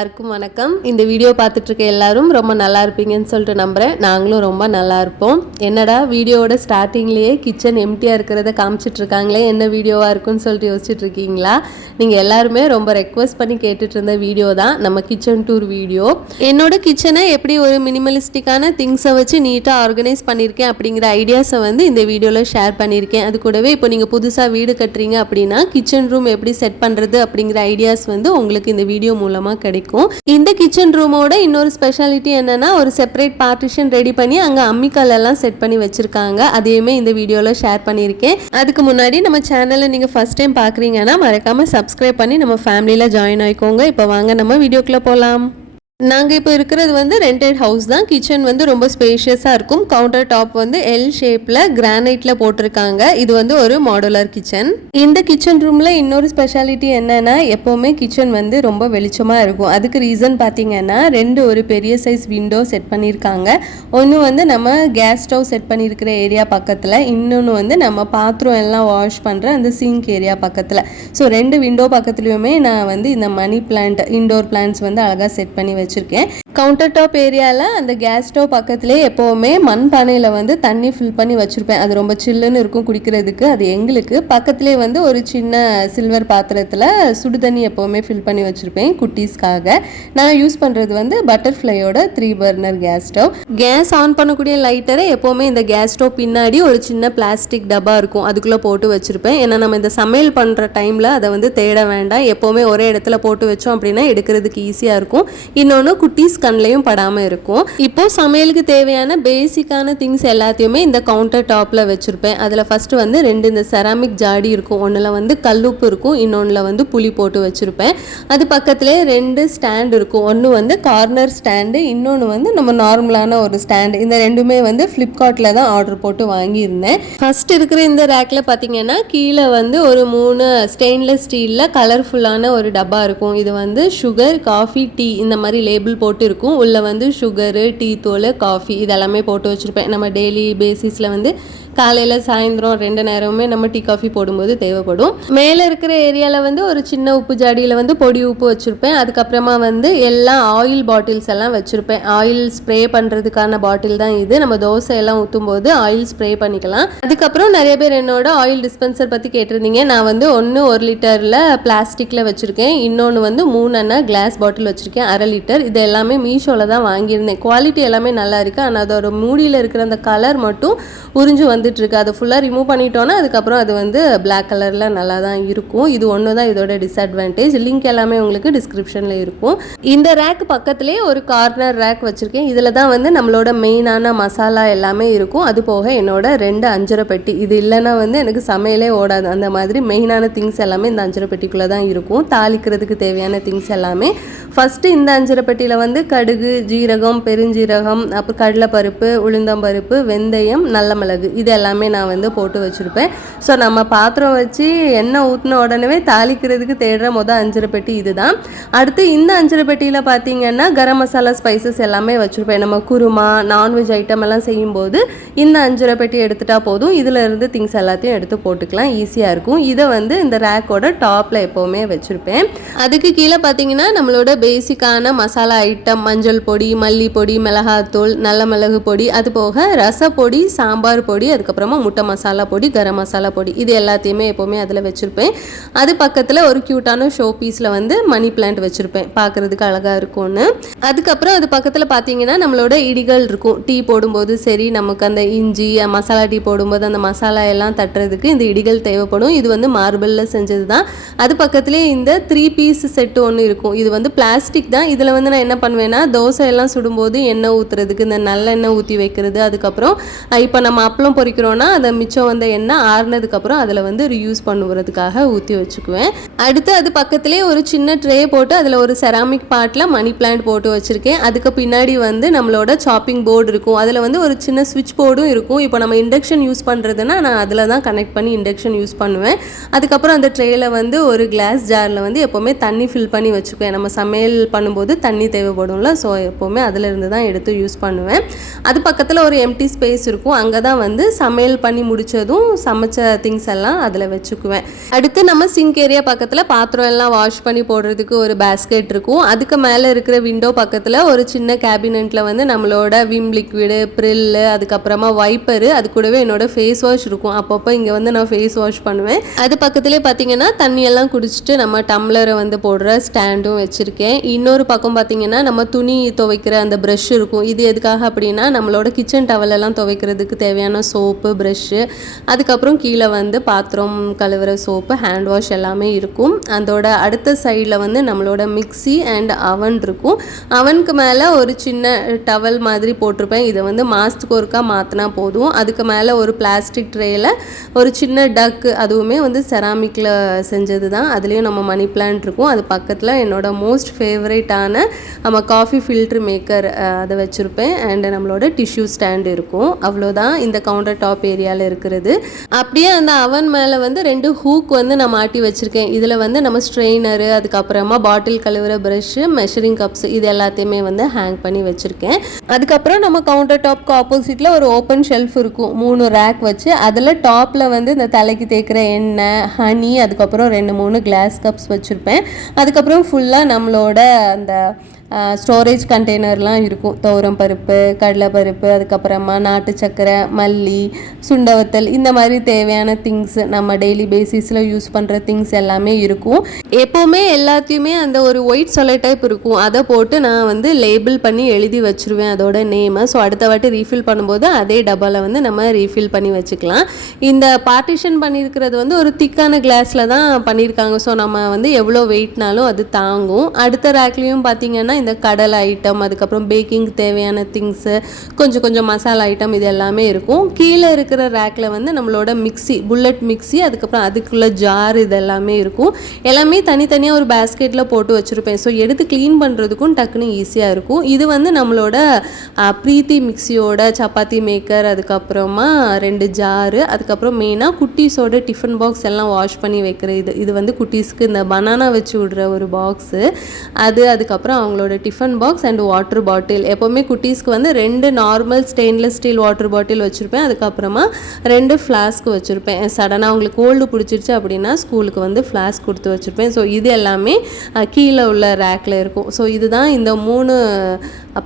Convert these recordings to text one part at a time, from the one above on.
எல்லாருக்கும் வணக்கம். இந்த வீடியோ பார்த்துட்டு இருக்க எல்லாரும் ரொம்ப நல்லா இருப்பீங்கன்னு சொல்லிட்டு நம்புறேன். நாங்களும் ரொம்ப நல்லா இருப்போம். என்னடா வீடியோவோட ஸ்டார்டிங்லேயே கிச்சன் எம்டியாக இருக்கிறத காமிச்சிட்டு இருக்காங்களே, என்ன வீடியோவாக இருக்குன்னு சொல்லிட்டு யோசிச்சுட்டு இருக்கீங்களா? நீங்கள் எல்லாருமே ரொம்ப ரெக்வஸ்ட் பண்ணி கேட்டுட்டு இருந்த வீடியோ தான் நம்ம கிச்சன் டூர் வீடியோ. என்னோட கிச்சனை எப்படி ஒரு மினிமலிஸ்டிக்கான திங்ஸை வச்சு நீட்டாக ஆர்கனைஸ் பண்ணியிருக்கேன் அப்படிங்கிற ஐடியாஸை வந்து இந்த வீடியோவில் ஷேர் பண்ணியிருக்கேன். அது கூடவே இப்போ நீங்கள் புதுசாக வீடு கட்டுறீங்க அப்படின்னா கிச்சன் ரூம் எப்படி செட் பண்ணுறது அப்படிங்கிற ஐடியாஸ் வந்து உங்களுக்கு இந்த வீடியோ மூலமாக கிடைக்கும். இந்த கிச்சன் ரூமோட இன்னொரு ஸ்பெஷாலிட்டி என்னன்னா, ஒரு செப்பரேட் பார்ட்டிஷன் ரெடி பண்ணி அங்கே அம்மிக்கல் எல்லாம் செட் பண்ணி வச்சிருக்காங்க. அதையுமே இந்த வீடியோவில் ஷேர் பண்ணியிருக்கேன். அதுக்கு முன்னாடி நம்ம சேனலை நீங்கள் ஃபர்ஸ்ட் டைம் பார்க்குறீங்கன்னா மறக்காம சப்ஸ்கிரைப் பண்ணி நம்ம ஃபேமிலியில் ஜாயின் ஆயிக்கோங்க. இப்போ வாங்க நம்ம வீடியோக்குள்ளே போகலாம். நாங்கள் இப்போ இருக்கிறது வந்து ரெண்டட் ஹவுஸ் தான். கிச்சன் வந்து ரொம்ப ஸ்பேஷியஸாக இருக்கும். கவுண்டர் டாப் வந்து எல் ஷேப்பில் கிரானைட்டில் போட்டிருக்காங்க. இது வந்து ஒரு மாடுலர் கிச்சன். இந்த கிச்சன் ரூமில் இன்னொரு ஸ்பெஷாலிட்டி என்னென்னா, எப்போவுமே கிச்சன் வந்து ரொம்ப வெளிச்சமாக இருக்கும். அதுக்கு ரீசன் பார்த்தீங்கன்னா, ஒரு பெரிய சைஸ் விண்டோ செட் பண்ணியிருக்காங்க. ஒன்று வந்து நம்ம கேஸ் ஸ்டவ் செட் பண்ணியிருக்கிற ஏரியா பக்கத்தில், இன்னொன்று வந்து நம்ம பாத்திரம் எல்லாம் வாஷ் பண்ணுற அந்த சிங்க் ஏரியா பக்கத்தில். ஸோ 2 விண்டோ பக்கத்துலையுமே நான் வந்து இந்த மணி பிளான்ட், இண்டோர் பிளான்ட்ஸ் வந்து அழகாக செட் பண்ணி வச்சிருக்கேன். கவுண்டர் டாப் ஏரியாவில் அந்த கேஸ் ஸ்டவ் பக்கத்துலேயே எப்போவுமே மண் பானையில் வந்து தண்ணி ஃபில் பண்ணி வச்சுருப்பேன். அது ரொம்ப சில்லுன்னு இருக்கும் குடிக்கிறதுக்கு. அது எங்களுக்கு பக்கத்துலேயே வந்து ஒரு சின்ன சில்வர் பாத்திரத்தில் சுடு தண்ணி எப்போவுமே ஃபில் பண்ணி வச்சுருப்பேன் குட்டீஸ்க்காக. நான் யூஸ் பண்ணுறது வந்து பட்டர்ஃப்ளையோட 3 burner gas stove. Gas on பண்ணக்கூடிய லைட்டரை எப்போவுமே இந்த கேஸ் ஸ்டவ் பின்னாடி ஒரு சின்ன பிளாஸ்டிக் டப்பா இருக்கும், அதுக்குள்ளே போட்டு வச்சுருப்பேன். ஏன்னா நம்ம இந்த சமையல் பண்ணுற டைமில் அதை வந்து தேட வேண்டாம். எப்போவுமே ஒரே இடத்துல போட்டு வச்சோம் அப்படின்னா எடுக்கிறதுக்கு ஈஸியாக இருக்கும். இன்னொன்று குட்டீஸ் கண்ணையும் படாமல் இருக்கும். இப்போ சமையலுக்கு தேவையான பேசிக்கான திங்ஸ் எல்லாத்தையுமே இந்த கவுண்டர் டாப்பில் வச்சுருப்பேன். அதில் ஃபஸ்ட்டு வந்து 2 இந்த செராமிக் ஜாடி இருக்கும். ஒன்றில் வந்து கல்லுப்பு இருக்கும், இன்னொன்றில் வந்து புளி போட்டு வச்சுருப்பேன். அது பக்கத்துலேயே 2 ஸ்டாண்ட் இருக்கும். ஒன்று வந்து கார்னர் ஸ்டாண்டு, இன்னொன்று வந்து நம்ம நார்மலான ஒரு ஸ்டாண்டு. இந்த ரெண்டுமே வந்து ஃப்ளிப்கார்ட்டில் தான் ஆர்டர் போட்டு வாங்கியிருந்தேன். ஃபஸ்ட் இருக்கிற இந்த ரேக்கில் பார்த்தீங்கன்னா கீழே வந்து ஒரு 3 ஸ்டெயின்லெஸ் ஸ்டீலில் கலர்ஃபுல்லான ஒரு டப்பா இருக்கும். இது வந்து சுகர், காஃபி, டீ இந்த மாதிரி லேபிள் போட்டு இருக்கும். உள்ள வந்து சுகரு, டீ தூள், காஃபி இதெல்லாமே போட்டு வச்சுருப்பேன். நம்ம டெய்லி பேசிஸில் வந்து காலையில் சாயந்தரம் 2 நேரமுமே நம்ம டீ காஃபி போடும்போது தேவைப்படும். மேலே இருக்கிற ஏரியாவில் வந்து ஒரு சின்ன உப்பு ஜாடியில் வந்து பொடி உப்பு வச்சுருப்பேன். அதுக்கப்புறமா வந்து எல்லா ஆயில் பாட்டில்ஸ் எல்லாம் வச்சுருப்பேன். ஆயில் ஸ்ப்ரே பண்ணுறதுக்கான பாட்டில் தான் இது. நம்ம தோசை எல்லாம் ஊற்றும் போது ஆயில் ஸ்ப்ரே பண்ணிக்கலாம். அதுக்கப்புறம் நிறைய பேர் என்னோட ஆயில் டிஸ்பென்சர் பற்றி கேட்டிருந்தீங்க. நான் வந்து 1 லிட்டரில் பிளாஸ்டிக்கில் வச்சுருக்கேன். இன்னொன்று வந்து 3 கிளாஸ் பாட்டில் வச்சுருக்கேன், 1/2 லிட்டர். இது எல்லாமே மீஷோவில் தான் வாங்கியிருந்தேன். குவாலிட்டி எல்லாமே நல்லா இருக்குது. ஆனால் அதோட மூடியில் இருக்கிற அந்த கலர் மட்டும் உறிஞ்சு வந்துட்டு இருக்கு. அதை ஃபுல்லாக ரிமூவ் பண்ணிட்டோன்னா அதுக்கப்புறம் அது வந்து பிளாக் கலரில் நல்லா தான் இருக்கும். இது ஒன்று தான் இதோட டிஸ்அட்வான்டேஜ். லிங்க் எல்லாமே உங்களுக்கு டிஸ்கிரிப்ஷனில் இருக்கும். இந்த ரேக் பக்கத்துலேயே ஒரு கார்னர் ரேக் வச்சுருக்கேன். இதில் தான் வந்து நம்மளோட மெயினான மசாலா எல்லாமே இருக்கும். அது போக என்னோட 2 அஞ்சரை பெட்டி. இது இல்லைன்னா வந்து எனக்கு சமையலே ஓடாது. அந்த மாதிரி மெயினான திங்ஸ் எல்லாமே இந்த அஞ்சரை பெட்டிக்குள்ளே தான் இருக்கும். தாளிக்கிறதுக்கு தேவையான திங்ஸ் எல்லாமே. ஃபஸ்ட்டு இந்த அஞ்சரை பெட்டியில் வந்து கடுகு, ஜீரகம், பெருஞ்சீரகம், அப்புறம் கடலைப்பருப்பு, உளுந்தம்பருப்பு, வெந்தயம், நல்ல மிளகு இது எல்லாமே நான் வந்து போட்டு வச்சுருப்பேன். ஸோ நம்ம பாத்திரம் வச்சு எண்ணெய் ஊற்றின உடனே தாளிக்கிறதுக்கு தேடுற அஞ்சரை பெட்டி இது தான். அடுத்து இந்த அஞ்சரை பெட்டியில் பார்த்தீங்கன்னா கரம் மசாலா ஸ்பைசஸ் எல்லாமே வச்சுருப்பேன். நம்ம குருமா, நான்வெஜ் ஐட்டம் எல்லாம் செய்யும்போது இந்த அஞ்சரை பெட்டி எடுத்துட்டா போதும். இதில் இருந்து திங்ஸ் எல்லாத்தையும் எடுத்து போட்டுக்கலாம், ஈஸியாக இருக்கும். இதை வந்து இந்த ரேக்கோட டாப்பில் எப்போவுமே வச்சுருப்பேன். அதுக்கு கீழே பார்த்தீங்கன்னா நம்மளோட பேசிக்கான மசாலா ஐட்டம், மஞ்சள் பொடி, மல்லிப்பொடி, மிளகாத்தூள், நல்ல மிளகு பொடி, அது போக ரசப்பொடி, சாம்பார் பொடி, அதுக்கப்புறமா முட்டை மசாலா பொடி, கரம் மசாலா பொடி இது எல்லாத்தையுமே எப்போவுமே அதில் வச்சுருப்பேன். அது பக்கத்தில் ஒரு க்யூட்டான ஷோ பீஸில் வந்து மணி பிளான்ட் வச்சுருப்பேன், பார்க்குறதுக்கு அழகாக இருக்கும்னு. அதுக்கப்புறம் அது பக்கத்தில் பார்த்தீங்கன்னா நம்மளோட இடிகள் இருக்கும். டீ போடும்போது சரி, நமக்கு அந்த இஞ்சி மசாலா டீ போடும்போது அந்த மசாலா எல்லாம் தட்டுறதுக்கு இந்த இடிகள் தேவைப்படும். இது வந்து மார்பிளில் செஞ்சது தான். அது பக்கத்துலேயே இந்த 3 பீஸ் செட்டு ஒன்று இருக்கும். இது வந்து பிளாஸ்டிக் தான். இதில் வந்து நான் என்ன பண்ணுவேன்னா, தோசை எல்லாம் சுடும்போது எண்ணெய் ஊற்றுறதுக்கு இந்த நல்லெண்ணெய் ஊற்றி வைக்கிறது. அதுக்கப்புறம் இப்போ நம்ம அப்பளம் பொரிக்கிறோன்னா அதை மிச்சம் வந்த எண்ணெய் ஆறுனதுக்கப்புறம் அதில் வந்து ரியூஸ் பண்ணுறதுக்காக ஊற்றி வச்சுக்குவேன். அடுத்து அது பக்கத்துலேயே ஒரு சின்ன ட்ரே போட்டு அதில் ஒரு செராமிக் பாட்டில் மணி பிளான்ட் போட்டு வச்சுருக்கேன். அதுக்கு பின்னாடி வந்து நம்மளோட சாப்பிங் போர்டு இருக்கும். அதில் வந்து ஒரு சின்ன ஸ்விட்ச் போர்டும் இருக்கும். இப்போ நம்ம இண்டக்ஷன் யூஸ் பண்ணுறதுன்னா நான் அதில் தான் கனெக்ட் பண்ணி இண்டக்ஷன் யூஸ் பண்ணுவேன். அதுக்கப்புறம் அந்த ட்ரேயில் வந்து ஒரு கிளாஸ் ஜாரில் வந்து எப்போவுமே தண்ணி ஃபில் பண்ணி வச்சுக்குவேன். நம்ம சமையல் பண்ணும்போது தண்ணி தேவைப்படும்ல, ஸோ எப்போவுமே அதிலிருந்து தான் எடுத்து யூஸ் பண்ணுவேன். அது பக்கத்தில் ஒரு எம்டி ஸ்பேஸ் இருக்கும், அங்கே தான் வந்து சமையல் பண்ணி முடித்ததும் சமைச்ச திங்ஸ் எல்லாம் அதில் வச்சுக்குவேன். அடுத்து நம்ம சிங்க் ஏரியா பக்கத்தில் பாத்திரம் எல்லாம் வாஷ் பண்ணி போடுறதுக்கு ஒரு பேஸ்கெட் இருக்கும். அதுக்கு மேலே இருக்கிற விண்டோ பக்கத்தில் ஒரு சின்ன கேபினெட்டில் வந்து நம்மளோட விம் லிக்விடு, ப்ரில்லு, அதுக்கப்புறமா வைப்பரு, அது கூடவே என்னோட ஃபேஸ் வாஷ் இருக்கும். அப்பப்போ இங்கே வந்து நான் ஃபேஸ் வாஷ் பண்ணுவேன். அது பக்கத்துலேயே பார்த்தீங்கன்னா தண்ணியெல்லாம் குடிச்சிட்டு நம்ம டம்ளரை வந்து போடுற ஸ்டாண்டும் வச்சுருக்கேன். இன்னொரு பக்கம் பார்த்தீங்கன்னா நம்ம துணி துவைக்கிற அந்த ப்ரஷ் இருக்கும். இது எதுக்காக அப்படின்னா நம்மளோட கிச்சன் டவலெல்லாம் துவைக்கிறதுக்கு தேவையான சோப்பு, ப்ரஷ்ஷு, அதுக்கப்புறம் கீழே வந்து பாத்திரம் கழுவுற சோப்பு, ஹேண்ட் வாஷ் எல்லாமே இருக்கும். அதோட அடுத்த சைடில் வந்து நம்மளோட மிக்ஸி அண்ட் அவன் இருக்கும். அவனுக்கு மேலே ஒரு சின்ன டவல் மாதிரி போட்டிருப்பேன். இதை வந்து மாதத்துக்கு ஒருக்கா மாற்றினா போதும். அதுக்கு மேலே ஒரு பிளாஸ்டிக் ட்ரேயில் ஒரு சின்ன டக்கு, அதுவுமே வந்து செராமிக்கில் செஞ்சது தான். அதுலேயும் நம்ம மணி பிளான்ட் இருக்கும். அது பக்கத்தில் என்னோட மோஸ்ட் ஃபேவரேட்டான நம்ம காஃபி ஃபில்ட்ரு மேக்கர் அதை வச்சுருப்பேன். அண்ட் நம்மளோட டிஷ்யூ ஸ்டாண்ட் இருக்கும். அவ்வளோதான் இந்த கவுண்டர் டாப் ஏரியாவில் இருக்கிறது. அப்படியே அந்த அவன் மேலே வந்து 2 ஹூக் வந்து நான் மாட்டி வச்சுருக்கேன். இதில் வந்து நம்ம ஸ்ட்ரெயினரு, அதுக்கப்புறமா பாட்டில் கழுவுற ப்ரஷ்ஷு, மெஷரிங் கப்ஸ், இது எல்லாத்தையுமே வந்து ஹேங் பண்ணி வச்சுருக்கேன். அதுக்கப்புறம் நம்ம கவுண்டர் டாப்க்கு ஆப்போசிட்டில் ஒரு ஓப்பன் ஷெல்ஃப் இருக்கும், 3 ரேக் வச்சு. அதில் டாப்பில் வந்து இந்த தலைக்கு தேய்க்கிற எண்ணெய், ஹனி, அதுக்கப்புறம் 2-3 கிளாஸ் கப்ஸ் வச்சுருப்பேன். அதுக்கப்புறம் ஃபுல்லாக நம்மளோட அந்த ஸ்டோரேஜ் கண்டெய்னர்லாம் இருக்கும். துவரம் பருப்பு, கடலைப்பருப்பு, அதுக்கப்புறமா நாட்டு சக்கரை, மல்லி, சுண்டவத்தல், இந்த மாதிரி தேவையான திங்ஸ், நம்ம டெய்லி பேசிஸில் யூஸ் பண்ணுற திங்ஸ் எல்லாமே இருக்கும். எப்போவுமே எல்லாத்தையுமே அந்த ஒரு ஒயிட் சொலை டைப் இருக்கும், அதை போட்டு நான் வந்து லேபிள் பண்ணி எழுதி வச்சுருவேன் அதோட நேமை. ஸோ அடுத்த வாட்டி ரீஃபில் பண்ணும்போது அதே டப்பாவில் வந்து நம்ம ரீஃபில் பண்ணி வச்சுக்கலாம். இந்த பார்ட்டிஷன் பண்ணியிருக்கிறது வந்து ஒரு திக்கான கிளாஸில் தான் பண்ணியிருக்காங்க. ஸோ நம்ம வந்து எவ்வளோ வெயிட்னாலும் அது தாங்கும். அடுத்த ரேக்லேயும் பார்த்திங்கன்னா இந்த கடலை ஐட்டம், அதுக்கப்புறம் பேக்கிங் தேவையான திங்ஸு, கொஞ்சம் மசாலா ஐட்டம், இது எல்லாமே இருக்கும். கீழே இருக்கிற ரேக்கில் வந்து நம்மளோட மிக்ஸி, புல்லட் மிக்ஸி, அதுக்கப்புறம் அதுக்குள்ளே ஜார், இது எல்லாமே இருக்கும். எல்லாமே தனித்தனியாக ஒரு பேஸ்கெட்டில் போட்டு வச்சுருப்பேன். ஸோ எடுத்து க்ளீன் பண்ணுறதுக்கும் டக்குன்னு ஈஸியாக இருக்கும். இது வந்து நம்மளோட ப்ரீத்தி மிக்ஸியோட சப்பாத்தி மேக்கர், அதுக்கப்புறமா 2 ஜாரு, அதுக்கப்புறம் மெயினாக குட்டீஸோட டிஃபன் பாக்ஸ் எல்லாம் வாஷ் பண்ணி வைக்கிற இது வந்து குட்டீஸ்க்கு இந்த பனானா வச்சு விடுற ஒரு பாக்ஸு அது. அதுக்கப்புறம் அவங்களோட tiffin box and water bottle. எப்போவுமே குட்டீஸ்க்கு வந்து 2 normal stainless steel water bottle வச்சுருப்பேன். அதுக்கப்புறமா 2 ஃப்ளாஸ்க் வச்சுருப்பேன். சடனாக அவங்களுக்கு கோல்டு பிடிச்சிருச்சு அப்படின்னா ஸ்கூலுக்கு வந்து ஃப்ளாஸ்க் கொடுத்து வச்சுருப்பேன். ஸோ இது எல்லாமே கீழே உள்ள ரேக்கில் இருக்கும். ஸோ இதுதான் இந்த 3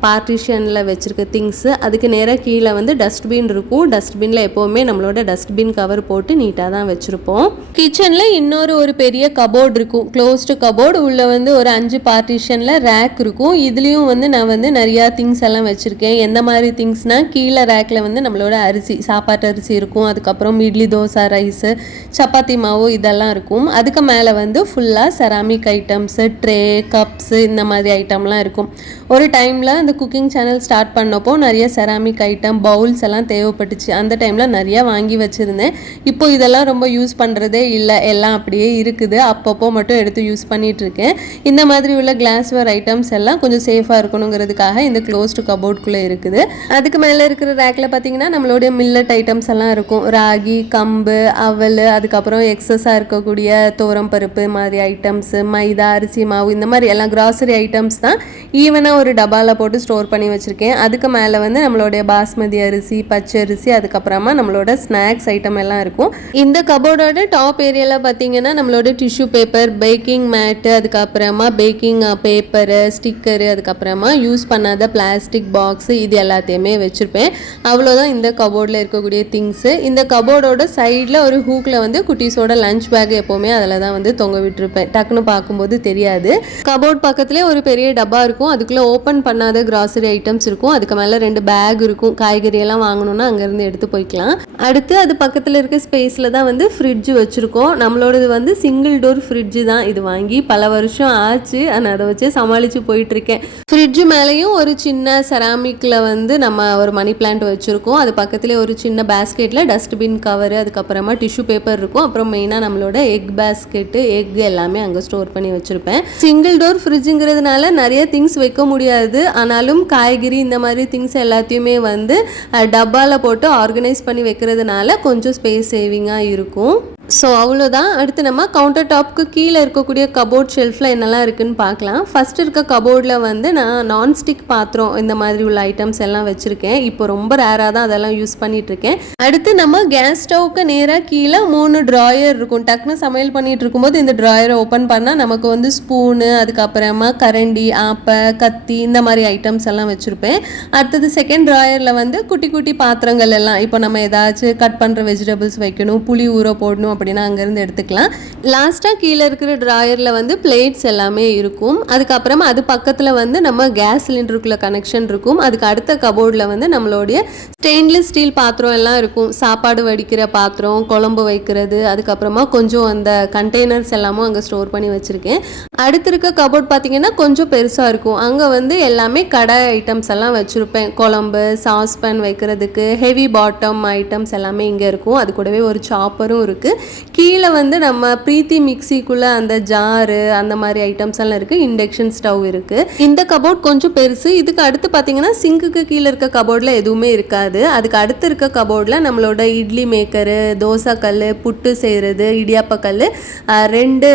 பார்ட்டிஷனில் வச்சுருக்க திங்ஸு. அதுக்கு நேராக கீழே வந்து டஸ்ட்பின் இருக்கும். டஸ்ட்பினில் எப்போவுமே நம்மளோட டஸ்ட்பின் கவர் போட்டு நீட்டாக தான் வச்சுருப்போம். கிச்சனில் ஒரு பெரிய கபோர்டு இருக்கும், க்ளோஸ்டு கபோர்டு. உள்ளே வந்து ஒரு 5 பார்ட்டிஷனில் ரேக் இருக்கும். இதுலேயும் வந்து நான் வந்து நிறையா திங்ஸ் எல்லாம் வச்சுருக்கேன். எந்த மாதிரி திங்ஸ்னால் கீழே ரேக்கில் வந்து நம்மளோட அரிசி, சாப்பாட்டு அரிசி இருக்கும். அதுக்கப்புறம் இட்லி, தோசை, ரைஸு, சப்பாத்தி மாவு, இதெல்லாம் இருக்கும். அதுக்கு மேலே வந்து ஃபுல்லாக செராமிக் ஐட்டம்ஸு, ட்ரே, கப்ஸு, இந்த மாதிரி ஐட்டம்லாம் இருக்கும். ஒரு டைமில் அந்த குக்கிங் சேனல் ஸ்டார்ட் பண்ணப்போ நிறைய செராமிக் ஐட்டம், பவுல்ஸ் எல்லாம் தேவைப்பட்டுச்சு. அந்த டைமில் நிறையா வாங்கி வச்சுருந்தேன். இப்போ இதெல்லாம் ரொம்ப யூஸ் பண்ணுறதே இல்லை, எல்லாம் அப்படியே இருக்குது. அப்பப்போ மட்டும் எடுத்து யூஸ் பண்ணிகிட்ருக்கேன். இந்த மாதிரி உள்ள கிளாஸ்வேர் ஐட்டம்ஸ் எல்லாம் கொஞ்சம் சேஃபாக இருக்கணுங்கிறதுக்காக இந்த க்ளோஸ்டு கபோர்டுக்குள்ளே இருக்குது. அதுக்கு மேலே இருக்கிற ரேக்கில் பார்த்தீங்கன்னா நம்மளுடைய மில்லட் ஐட்டம்ஸ் எல்லாம் இருக்கும். ராகி, கம்பு, அவல், அதுக்கப்புறம் எக்ஸஸாக இருக்கக்கூடிய துவரம் பருப்பு மாதிரி ஐட்டம்ஸு, மைதா, அரிசி மாவு, இந்த மாதிரி எல்லாம் கிராசரி ஐட்டம்ஸ் தான் ஈவனாக ஒரு டப்பாவில் போட்டு ஸ்டோர் பண்ணி வச்சுருக்கேன். அதுக்கு மேலே வந்து நம்மளுடைய பாஸ்மதி அரிசி, பச்சரிசி, அதுக்கப்புறமா நம்மளோட ஸ்நாக்ஸ் ஐட்டம் எல்லாம் இருக்கும். இந்த கபோர்டோட டாப் ஏரியாவில் பார்த்தீங்கன்னா நம்மளோட டிஷ்யூ பேப்பர், பேக்கிங் மேட்டு, அதுக்கப்புறமா பேக்கிங் பேப்பரு, ஸ்டிக்கரு, அதுக்கப்புறமா யூஸ் பண்ணாத பிளாஸ்டிக் பாக்ஸு, இது எல்லாத்தையுமே வச்சுருப்பேன். அவ்வளோதான் இந்த கபோர்டில் இருக்கக்கூடிய திங்ஸு. இந்த கபோர்டோட சைடில் ஒரு ஹூக்கில் வந்து குட்டீஸோட லஞ்ச் பேக் எப்போவுமே அதில் தான் வந்து தொங்க விட்டுருப்பேன். டக்குன்னு பார்க்கும்போது தெரியாது. கபோர்ட் பக்கத்துலேயே ஒரு பெரிய டப்பா இருக்கும். அதுக்குள்ளே ஓப்பன் பண்ணாத கிராசரி ஐட்டம்ஸ் இருக்கும். அதுக்கு மேலே 2 பேக் இருக்கும். காய்கறி எல்லாம் வாங்கணும்னா அங்கேருந்து எடுத்து போய்க்கலாம். அடுத்து அது பக்கத்தில் இருக்க ஸ்பேஸில் தான் வந்து ஃப்ரிட்ஜ் வச்சுருக்கோம். நம்மளோடது வந்து சிங்கிள் டோர் ஃப்ரிட்ஜு தான். இது வாங்கி பல வருஷம் ஆச்சு. ஆனால் அதை வச்சு சமாளித்து போயிட்டுருக்கேன். ஃப்ரிட்ஜு மேலேயும் ஒரு சின்ன செராமிக்கில் வந்து நம்ம ஒரு மணி பிளான்ட் வச்சுருக்கோம். அது பக்கத்துலேயே ஒரு சின்ன பேஸ்கெட்டில் டஸ்ட்பின் கவரு, அதுக்கப்புறமா டிஷ்யூ பேப்பர் இருக்கும். அப்புறம் மெயினாக நம்மளோட எக் பேஸ்கெட்டு, எக் எல்லாமே அங்கே ஸ்டோர் பண்ணி வச்சுருப்பேன். சிங்கிள் டோர் ஃப்ரிட்ஜுங்கிறதுனால நிறைய திங்ஸ் வைக்க முடியாது. ஆனாலும் காய்கறி, இந்த மாதிரி திங்ஸ் எல்லாத்தையுமே வந்து டப்பாவில் போட்டு ஆர்கனைஸ் பண்ணி வைக்கிறதுனால கொஞ்சம் ஸ்பேஸ் சேவிங்காக இருக்கும். ஸோ அவ்வளோதான். அடுத்து நம்ம கவுண்டர் டாப்க்கு கீழே இருக்கக்கூடிய கபோர்ட் ஷெல்ஃபில் என்னெல்லாம் இருக்குதுன்னு பார்க்கலாம். ஃபஸ்ட் இருக்க கபோர்டில் வந்து நான் நான்ஸ்டிக் பாத்திரம் இந்த மாதிரி உள்ள ஐட்டம்ஸ் எல்லாம் வச்சுருக்கேன். இப்போ ரொம்ப ரேராக தான் அதெல்லாம் யூஸ் பண்ணிகிட்ருக்கேன். அடுத்து நம்ம கேஸ் ஸ்டவ்க்கு நேராக கீழே 3 ட்ராயர் இருக்கும். டக்குன்னு சமையல் பண்ணிகிட்டு இருக்கும்போது இந்த ட்ராயரை ஓப்பன் பண்ணால் நமக்கு வந்து ஸ்பூனு, அதுக்கப்புறமா கரண்டி, ஆப்பை, கத்தி இந்த மாதிரி ஐட்டம்ஸ் எல்லாம் வச்சுருப்பேன். அடுத்தது செகண்ட் ட்ராயரில் வந்து குட்டி குட்டி பாத்திரங்கள் எல்லாம், இப்போ நம்ம ஏதாச்சும் கட் பண்ணுற வெஜிடபிள்ஸ் வைக்கணும், புளி ஊற போடணும் அப்படின்னா அங்கேருந்து எடுத்துக்கலாம். லாஸ்ட்டாக கீழே இருக்கிற ட்ராயரில் வந்து பிளேட்ஸ் எல்லாமே இருக்கும். அதுக்கப்புறமா அது பக்கத்தில் வந்து நம்ம கேஸ் சிலிண்டருக்குள்ள கனெக்ஷன் இருக்கும். அதுக்கு அடுத்த கபோர்டில் வந்து நம்மளுடைய ஸ்டெயின்லெஸ் ஸ்டீல் பாத்திரம் எல்லாம் இருக்கும். சாப்பாடு வடிக்கிற பாத்திரம், குழம்பு வைக்கிறது, அதுக்கப்புறமா கொஞ்சம் அந்த கண்டெய்னர்ஸ் எல்லாமும் அங்கே ஸ்டோர் பண்ணி வச்சுருக்கேன். அடுத்து இருக்க கபோர்ட் பார்த்திங்கன்னா கொஞ்சம் பெருசாக இருக்கும். அங்கே வந்து எல்லாமே கடை ஐட்டம்ஸ் எல்லாம் வச்சுருப்பேன். குழம்பு, சாஸ்பேன் வைக்கிறதுக்கு, ஹெவி பாட்டம் ஐட்டம்ஸ் எல்லாமே இங்கே இருக்கும். அது கூடவே ஒரு சாப்பரும் இருக்குது. கீழே வந்து நம்ம பிரீத்தி மிக்சிக்குள்ளே அந்த ஜாரு அந்த மாதிரி ஐட்டம்ஸ் எல்லாம் இருக்குது. இண்டக்ஷன் ஸ்டவ் இருக்குது. இந்த கபோர்ட் கொஞ்சம் பெருசு. இதுக்கு அடுத்து பார்த்தீங்கன்னா சிங்குக்கு கீழே இருக்க கபோர்டில் எதுவுமே இருக்காது. அதுக்கு அடுத்து இருக்க கபோர்டில் நம்மளோட இட்லி மேக்கரு, தோசை கல், புட்டு செய்கிறது, இடியாப்ப கல், 2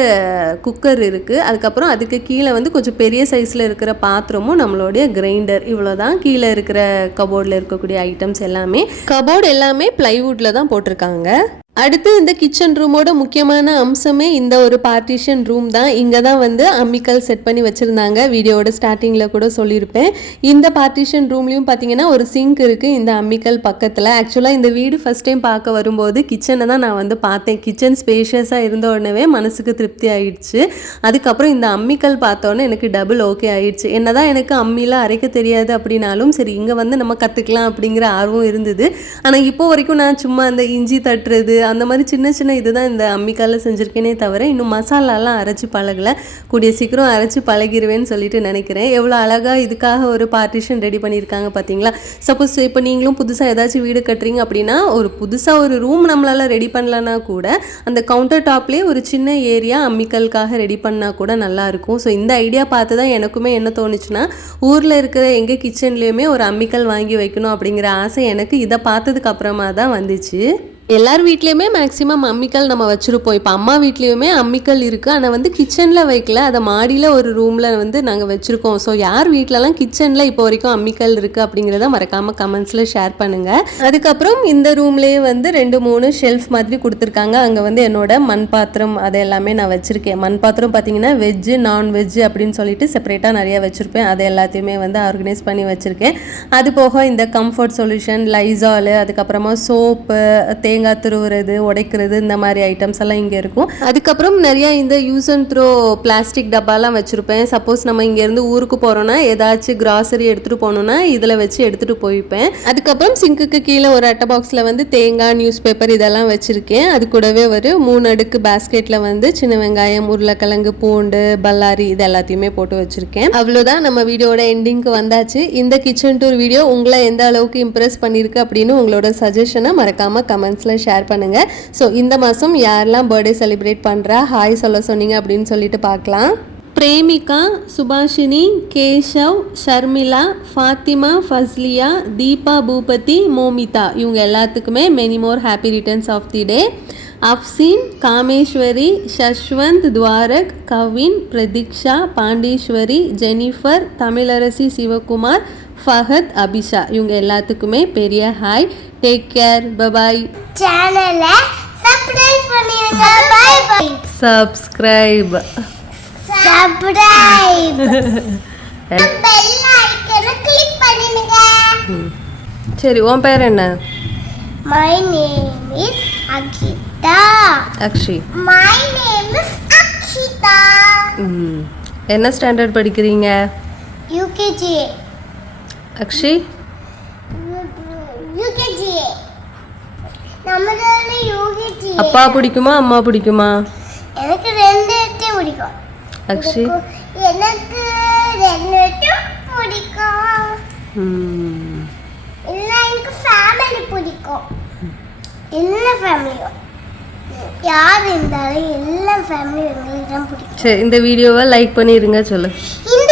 குக்கர் இருக்குது. அதுக்கப்புறம் அதுக்கு கீழே வந்து கொஞ்சம் பெரிய சைஸில் இருக்கிற பாத்திரமும் நம்மளுடைய கிரைண்டர். இவ்வளோதான் கீழே இருக்கிற கபோர்டில் இருக்கக்கூடிய ஐட்டம்ஸ் எல்லாமே. கபோர்டு எல்லாமே பிளைவுட்டில் தான் போட்டிருக்காங்க. அடுத்து இந்த கிச்சன் ரூமோட முக்கியமான அம்சமே இந்த ஒரு பார்ட்டிஷன் ரூம் தான். இங்கே தான் வந்து அம்மிக்கல் செட் பண்ணி வச்சுருந்தாங்க. வீடியோவோட ஸ்டார்டிங்கில் கூட சொல்லியிருப்பேன். இந்த பார்ட்டிஷன் ரூம்லேயும் பார்த்தீங்கன்னா ஒரு சிங்க் இருக்குது இந்த அம்மிக்கல் பக்கத்தில். ஆக்சுவலாக இந்த வீடு ஃபஸ்ட் டைம் பார்க்க வரும்போது கிச்சனை தான் நான் வந்து பார்த்தேன். கிச்சன் ஸ்பேஷியஸாக இருந்த உடனே மனசுக்கு திருப்தி ஆயிடுச்சு. அதுக்கப்புறம் இந்த அம்மிக்கல் பார்த்தோன்னே எனக்கு டபுள் ஓகே ஆயிடுச்சு. என்ன தான் எனக்கு அம்மியில் அரைக்க தெரியாது அப்படின்னாலும் சரி இங்கே வந்து நம்ம கற்றுக்கலாம் அப்படிங்கிற ஆர்வம் இருந்தது. ஆனால் இப்போ வரைக்கும் நான் சும்மா அந்த இஞ்சி தட்டுறது அந்த மாதிரி சின்ன சின்ன இதுதான் இந்த அம்மிக்காலில் செஞ்சுருக்கேனே தவிர இன்னும் மசாலாலாம் அரைச்சி பழகலை. கூடிய சீக்கிரம் அரைச்சி பழகிடுவேன்னு சொல்லிட்டு நினைக்கிறேன். எவ்வளோ அழகாக இதுக்காக ஒரு பார்ட்டிஷன் ரெடி பண்ணியிருக்காங்க பார்த்தீங்களா. சப்போஸ் இப்போ நீங்களும் புதுசாக ஏதாச்சும் வீடு கட்டுறீங்க அப்படின்னா ஒரு புதுசாக ஒரு ரூம் நம்மளால் ரெடி பண்ணலன்னா கூட அந்த கவுண்டர் டாப்லேயே ஒரு சின்ன ஏரியா அம்மிக்கலுக்காக ரெடி பண்ணால் கூட நல்லாயிருக்கும். ஸோ இந்த ஐடியா பார்த்து தான் எனக்குமே என்ன தோணுச்சுன்னா ஊரில் இருக்கிற எங்கள் கிச்சன்லேயுமே ஒரு அம்மிக்கல் வாங்கி வைக்கணும் அப்படிங்கிற ஆசை எனக்கு இதை பார்த்ததுக்கு அப்புறமா தான் வந்துச்சு. எல்லார் வீட்லேயுமே மேக்ஸிமம் அம்மிக்கல் நம்ம வச்சுருப்போம். இப்போ அம்மா வீட்லேயுமே அம்மிக்கல் இருக்குது. ஆனால் வந்து கிச்சனில் வைக்கல, அதை மாடியில் ஒரு ரூமில் வந்து நாங்கள் வச்சுருக்கோம். ஸோ யார் வீட்டிலலாம் கிச்சனில் இப்போ வரைக்கும் அம்மிக்கல் இருக்குது அப்படிங்கிறத மறக்காமல் கமெண்ட்ஸில் ஷேர் பண்ணுங்கள். அதுக்கப்புறம் இந்த ரூம்லேயே வந்து 2-3 ஷெல்ஃப் மாதிரி கொடுத்துருக்காங்க. அங்கே வந்து என்னோட மண் பாத்திரம் அதை எல்லாமே நான் வச்சுருக்கேன். மண் பாத்திரம் பார்த்திங்கன்னா வெஜ்ஜு, நான்வெஜ்ஜு அப்படின்னு சொல்லிட்டு செப்பரேட்டாக நிறையா வச்சுருப்பேன். அதை எல்லாத்தையுமே வந்து ஆர்கனைஸ் பண்ணி வச்சுருக்கேன். அது போக இந்த கம்ஃபர்ட் சொல்யூஷன், லைசால், அதுக்கப்புறமா சோப்பு, தேங்காய் துருவுறது, உடைக்கிறது இந்த மாதிரி ஐட்டம்ஸ் எல்லாம் இங்கே இருக்கும். அதுக்கப்புறம் நிறைய இந்த யூஸ் அண்ட் த்ரோ பிளாஸ்டிக் டப்பாலாம் வச்சுருப்பேன். சப்போஸ் நம்ம இங்கேருந்து ஊருக்கு போகிறோன்னா ஏதாச்சும் கிராசரி எடுத்துகிட்டு போகணுன்னா இதில் வச்சு எடுத்துகிட்டு போய்ப்பேன். அதுக்கப்புறம் சிங்குக்கு கீழே ஒரு அட்டை பாக்ஸில் வந்து தேங்காய், நியூஸ் பேப்பர் இதெல்லாம் வச்சுருக்கேன். அது கூடவே ஒரு 3 அடுக்கு பேஸ்கெட்டில் வந்து சின்ன வெங்காயம், உருளைக்கிழங்கு, பூண்டு, பல்லாரி இது எல்லாத்தையுமே போட்டு வச்சுருக்கேன். அவ்வளோதான், நம்ம வீடியோட எண்டிங்க்கு வந்தாச்சு. இந்த கிச்சன் டூர் வீடியோ உங்களை எந்த அளவுக்கு இம்ப்ரெஸ் பண்ணியிருக்கு அப்படின்னு உங்களோட சஜஷனை மறக்காமல் கமெண்ட்ஸில் ஷேர் பண்ணுங்க. ஸோ இந்த மாதம் யாரெல்லாம் பர்த்டே செலிப்ரேட் பண்ணுறா ஹாய் சொல்ல சொன்னீங்க அப்படின்னு சொல்லிட்டு பார்க்கலாம். பிரேமிகா, சுபாஷினி, கேஷவ், ஷர்மிளா, ஃபாத்திமா, ஃபஸ்லியா, தீபா, பூபதி, மோமிதா இவங்க எல்லாத்துக்குமே many more happy returns of the day. Afsheen, Kameswari, Shashwant, Dwarak, Kavin, Pratiksha, Pandeeswari, Jennifer, Tamilarasi, Sivakumar, Fahad, Abisha இவங்க எல்லாத்துக்குமே பெரிய ஹாய். Take care, bye bye. சேனலை சப்ஸ்கிரைப் பண்ணிருங்க. Bye bye. சப்ஸ்கிரைப் பெல் ஐகானை கிளிக் பண்ணுங்க. சரி, உன் பேர் என்ன? My name is Akshita. Akshi. My name is Akshita. என்ன ஸ்டாண்டர்ட் படிக்கிறீங்க? UKG. அக்ஷி? UKG. நம்மளோட UKG. அப்பா பிடிக்குமா அம்மா பிடிக்குமா? எனக்கு 2 பிடிக்கும். அக்ஷி? எனக்கு 2 பிடிக்கும். இல்ல எனக்கு ஃபேமிலி பிடிக்கும். எல்லா ஃபேமிலியும் யார் இருந்தாலும் எல்லா ஃபேமிலியும் எங்களுக்கு தான் பிடிக்கும். சரி, இந்த வீடியோவை லைக் பண்ணிடுங்க சொல்லு. இந்த